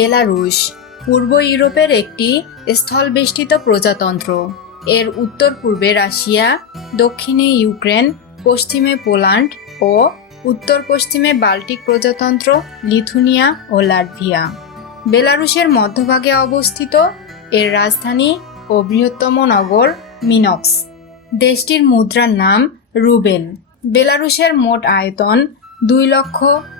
বেলারুশ, পূর্ব ইউরোপের একটি স্থলবেষ্টিত প্রজাতন্ত্র। এর উত্তর পূর্বে রাশিয়া, দক্ষিণে ইউক্রেন, পশ্চিমে পোল্যান্ড ও উত্তর পশ্চিমে বাল্টিক প্রজাতন্ত্র লিথুনিয়া ও লাটভিয়া। বেলারুশের মধ্যভাগে অবস্থিত এর রাজধানী ও বৃহত্তম নগর মিনক্স। দেশটির মুদ্রার নাম রুবেল বেলারুশের মোট আয়তন দুই লক্ষ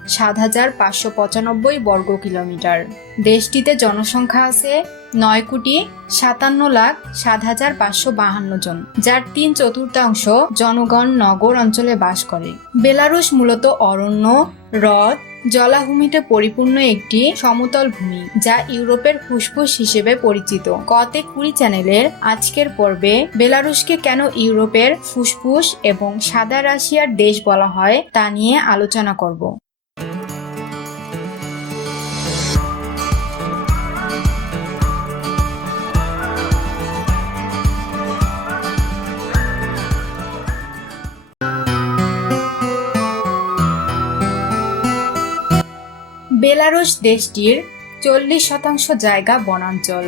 সাত হাজার পাঁচশো পঁচানব্বই বর্গ কিলোমিটার। দেশটিতে জনসংখ্যা আছে নয় কোটি সাতান্ন লাখ সাত হাজার পাঁচশো বাহান্ন জন, যার তিন চতুর্থাংশ জনগণ নগর অঞ্চলে বাস করে। বেলারুশ মূলত অরণ্য, হ্রদ জলাভূমিতে পরিপূর্ণ একটি সমতল ভূমি, যা ইউরোপের ফুসফুস হিসেবে পরিচিত। কতে কুড়ি চ্যানেলের আজকের পর্বে বেলারুশকে কেন ইউরোপের ফুসফুস এবং সাদা রাশিয়ার দেশ বলা হয় তা নিয়ে আলোচনা করব। বেলারুশ দেশটির চল্লিশ শতাংশ জায়গা বনাঞ্চল।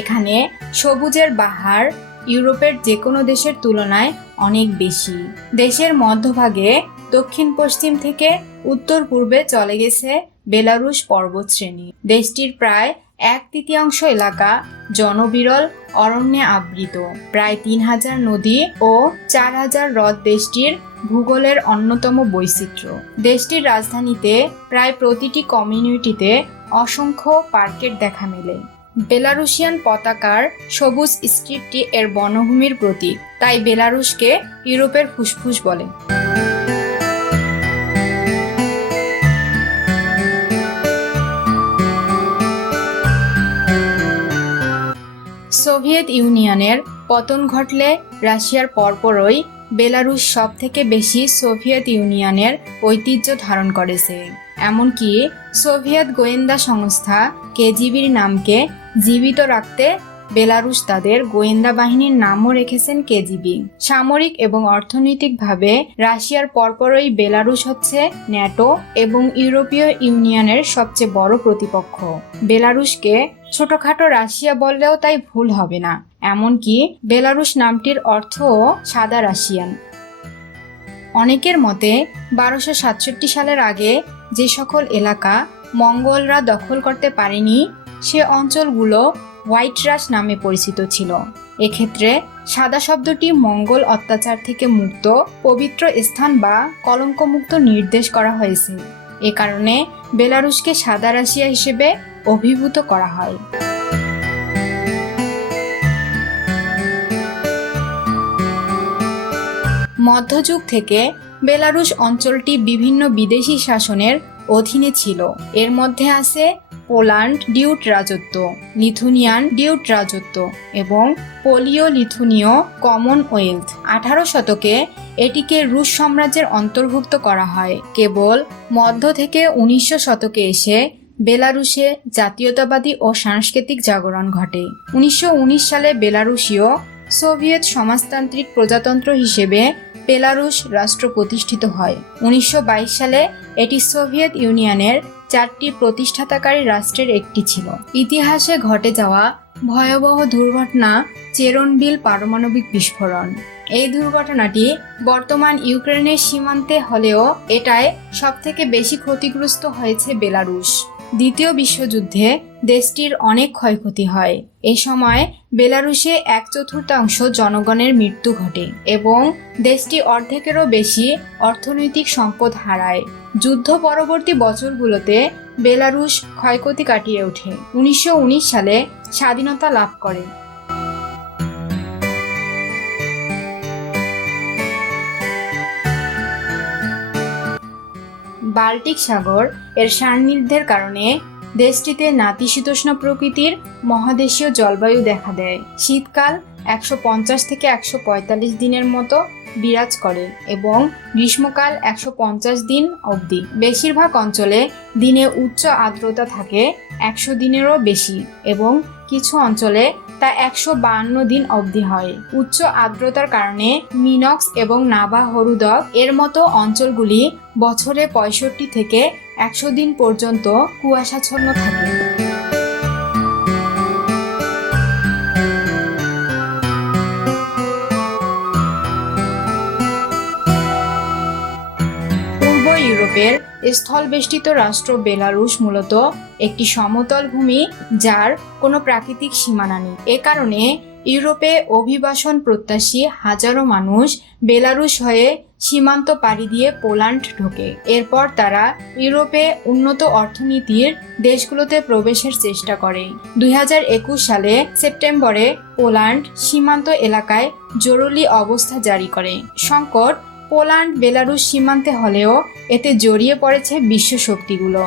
এখানে সবুজের বাহার ইউরোপের যে কোনো দেশের তুলনায় অনেক বেশি। দেশের মধ্যভাগে দক্ষিণ পশ্চিম থেকে উত্তর পূর্বে চলে গেছে বেলারুশ পর্বতশ্রেণী। দেশটির প্রায় এক তৃতীয়াংশ এলাকা জনবিরল অরণ্যে আবৃত। প্রায় তিন হাজার নদী ও চার হাজার হ্রদ দেশটির ভূগোলের অন্যতম বৈচিত্র্য। দেশটির রাজধানীতে প্রায় প্রতিটি কমিউনিটিতে অসংখ্য পার্কের দেখা মেলে। বেলারুশিয়ান পতাকার সবুজ স্ট্রিপটি এর বনভূমির প্রতীক, তাই বেলারুশকে ইউরোপের ফুসফুস বলে। সোভিয়েত ইউনিয়নের পতন ঘটলে রাশিয়ার পরপরই বেলারুশ সব থেকে বেশি সোভিয়েত ইউনিয়নের ঐতিহ্য ধারণ করেছে। এমনকি সোভিয়েত গোয়েন্দা সংস্থা কেজিবির নামকে জীবিত রাখতে বেলারুশ তাদের গোয়েন্দা বাহিনীর নামও রেখেছেন কেজিবি। সামরিক এবং অর্থনৈতিকভাবে রাশিয়ার পরপরই বেলারুশ হচ্ছে ন্যাটো এবং ইউরোপীয় ইউনিয়নের সবচেয়ে বড় প্রতিপক্ষ। বেলারুশকে ছোটখাটো রাশিয়া বললেও তাই ভুল হবে না, এমনকি বেলারুশ নামটির অর্থও সাদা রাশিয়ান। অনেকের মতে, বারোশো সাতষট্টি সালের আগে যে সকল এলাকা মঙ্গলরা দখল করতে পারেনি, সে অঞ্চলগুলো হোয়াইট রাশ নামে পরিচিত ছিল। এক্ষেত্রে সাদা শব্দটি মঙ্গল অত্যাচার থেকে মুক্ত, পবিত্র স্থান বা কলঙ্কমুক্ত নির্দেশ করা হয়েছে। এ কারণে বেলারুশকে সাদা রাশিয়া হিসেবে অভিভূত করা হয়। মধ্যযুগ থেকে বেলারুশ অঞ্চলটি বিভিন্ন বিদেশি শাসনের অধীনে ছিল। এর মধ্যে আছে পোল্যান্ড ডিউট রাজত্ব, লিথুনিয়ান ডিউট রাজত্ব এবং পোলিও লিথুনীয় কমনওয়েলথ আঠারো শতকে এটিকে রুশ সাম্রাজ্যের অন্তর্ভুক্ত করা হয়। কেবল মধ্য থেকে উনিশশো শতকে এসে বেলারুশে জাতীয়তাবাদী ও সাংস্কৃতিক জাগরণ ঘটে। উনিশশো উনিশ সালে বেলারুশীয় সোভিয়েত সমাজতান্ত্রিক প্রজাতন্ত্র হিসেবে বেলারুশ রাষ্ট্র প্রতিষ্ঠিত হয়। উনিশশো বাইশ সালে এটি সোভিয়েত ইউনিয়নের চারটি প্রতিষ্ঠাতাকারী রাষ্ট্রের একটি ছিল। ইতিহাসে ঘটে যাওয়া ভয়াবহ দুর্ঘটনা চেরনবিল পারমাণবিক বিস্ফোরণ। এই দুর্ঘটনাটি বর্তমান ইউক্রেনের সীমান্তে হলেও এটায় সবথেকে বেশি ক্ষতিগ্রস্ত হয়েছে বেলারুশ। দ্বিতীয় বিশ্বযুদ্ধে দেশটির অনেক ক্ষয়ক্ষতি হয়। এ সময় বেলারুশে এক চতুর্থাংশ জনগণের মৃত্যু ঘটে এবং দেশটি অর্ধেকেরও বেশি অর্থনৈতিক সম্পদ হারায়। যুদ্ধ পরবর্তী বছরগুলোতে বেলারুশ ক্ষয়ক্ষতি কাটিয়ে ওঠে। উনিশশো উনিশ সালে স্বাধীনতা লাভ করে। বাল্টিক সাগর এর সান্নিধ্যের কারণে দেশটিতে নাতিশীতোষ্ণ প্রকৃতির মহাদেশীয় জলবায়ু দেখা দেয়। শীতকাল একশো পঞ্চাশ থেকে একশো পঁয়তাল্লিশ দিনের মতো বিরাজ করে এবং গ্রীষ্মকাল একশো পঞ্চাশ দিন অবধি। বেশিরভাগ অঞ্চলে দিনে উচ্চ আর্দ্রতা থাকে একশো দিনেরও বেশি এবং কিছু অঞ্চলে তা একশো বাহান্ন দিন অবধি হয়। উচ্চ আর্দ্রতার কারণে মিনক্স এবং নাভা হরুদক এর মতো অঞ্চলগুলি বছরে পঁয়ষট্টি থেকে একশো দিন পর্যন্ত কুয়াশাচ্ছন্ন থাকে। স্থলবেষ্টিত রাষ্ট্র বেলারুশ মূলত একটি সমতল ভূমি যার কোনো প্রাকৃতিক সীমানা নেই। এ কারণে ইউরোপে অভিবাসন প্রত্যাশী হাজারো মানুষ বেলারুশ হয়ে সীমান্ত পাড়ি দিয়ে পোল্যান্ড ঢোকে। এরপর তারা ইউরোপে উন্নত অর্থনীতির দেশগুলোতে প্রবেশের চেষ্টা করে। দুই হাজার একুশ সালে সেপ্টেম্বরে পোল্যান্ড সীমান্ত এলাকায় জরুরি অবস্থা জারি করে। সংকট পোল্যান্ড, বেলারুশ সীমান্তে হলেও এতে জড়িয়ে পড়েছে বিশ্ব শক্তিগুলো।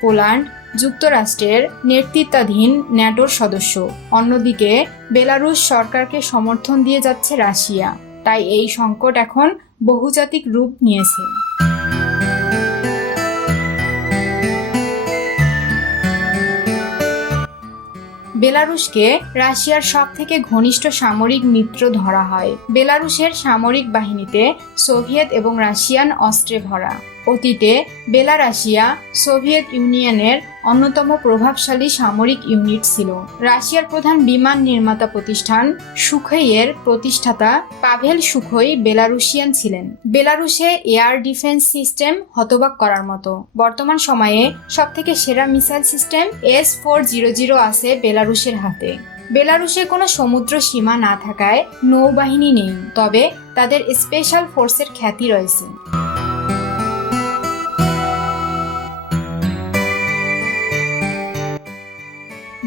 পোল্যান্ড যুক্তরাষ্ট্রের নেতৃত্বাধীন ন্যাটোর সদস্য। অন্যদিকে, বেলারুশ সরকারকে সমর্থন দিয়ে যাচ্ছে রাশিয়া। তাই এই সংকট এখন বহুজাতিক রূপ নিয়েছে। বেলারুশকে রাশিয়ার সব থেকে ঘনিষ্ঠ সামরিক মিত্র ধরা হয়। বেলারুশের সামরিক বাহিনীতে সোভিয়েত এবং রাশিয়ান অস্ত্রে ভরা। অতীতে বেলারাশিয়া সোভিয়েত ইউনিয়নের অন্যতম প্রভাবশালী সামরিক ইউনিট ছিল। রাশিয়ার প্রধান বিমান নির্মাতা প্রতিষ্ঠান সুখইয়ের প্রতিষ্ঠাতা পাভেল সুখই বেলারুশিয়ান ছিলেন। বেলারুশে এয়ার ডিফেন্স সিস্টেম হতবাক করার মতো। বর্তমান সময়ে সবথেকে সেরা missile system S four zero zero আছে বেলারুশের হাতে। বেলারুশে কোনো সমুদ্র সীমা না থাকায় নৌবাহিনী নেই, তবে তাদের স্পেশাল ফোর্সের খ্যাতি রয়েছে।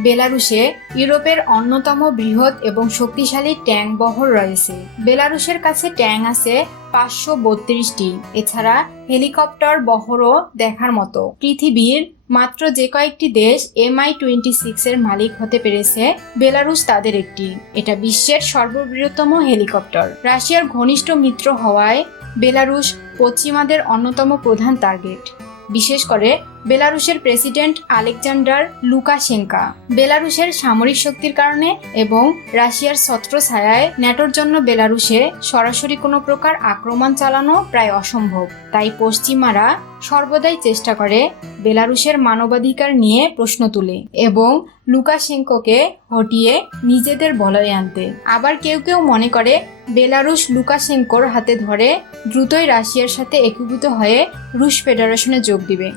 বেলারুশে ইউরোপের অন্যতম বৃহৎ এবং শক্তিশালী ট্যাঙ্ক বহর রয়েছে। বেলারুশের কাছে ট্যাঙ্ক আছে পাঁচশো বত্রিশটি। এছাড়া হেলিকপ্টার বহরও দেখার মতো। পৃথিবীর মাত্র যে কয়েকটি দেশ এমআই টোয়েন্টি সিক্স এর মালিক হতে পেরেছে, বেলারুশ তাদের একটি। এটা বিশ্বের সর্ববৃহত্তম হেলিকপ্টার। রাশিয়ার ঘনিষ্ঠ মিত্র হওয়ায় বেলারুশ পশ্চিমাদের অন্যতম প্রধান টার্গেট বিশেষ করে বেলারুশের প্রেসিডেন্ট আলেকজান্ডার লুকাশেঙ্কা। বেলারুশের সামরিক শক্তির কারণে এবং রাশিয়ার ছত্র ছায়ায় ন্যাটোর জন্য বেলারুশে সরাসরি কোনো প্রকার আক্রমণ চালানো প্রায় অসম্ভব। তাই পশ্চিমারা সর্বদাই চেষ্টা করে বেলারুশের মানবাধিকার নিয়ে প্রশ্ন তুলে এবং লুকাশেঙ্কোকে হটিয়ে নিজেদের বলয়ে আনতে। আবার কেউ কেউ মনে করে বেলারুশ লুকাশেঙ্কোর হাতে ধরে দ্রুতই রাশিয়ার সাথে একীভূত হয়ে রুশ ফেডারেশনে যোগ দিবে।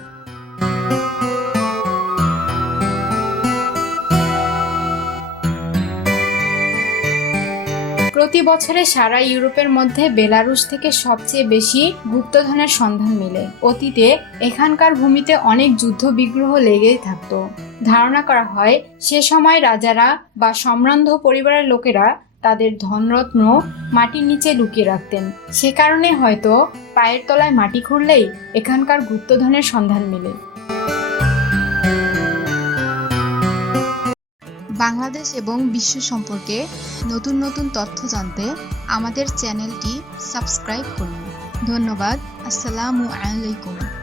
প্রতি বছরে সারা ইউরোপের মধ্যে বেলারুশ থেকে সবচেয়ে বেশি গুপ্তধনের সন্ধান মিলে। অতীতে এখানকার ভূমিতে অনেক যুদ্ধ বিগ্রহ লেগেই থাকত। ধারণা করা হয়, সে সময় রাজারা বা সম্রান্ধ পরিবারের লোকেরা তাদের ধনরত্ন মাটির নিচে লুকিয়ে রাখতেন। সে কারণে হয়তো পায়ের তলায় মাটি খুঁড়লেই এখানকার গুপ্তধনের সন্ধান মেলে। বাংলাদেশ এবং বিশ্ব সম্পর্কে নতুন নতুন তথ্য জানতে আমাদের চ্যানেলটি সাবস্ক্রাইব করুন। ধন্যবাদ। আসসালামু আলাইকুম।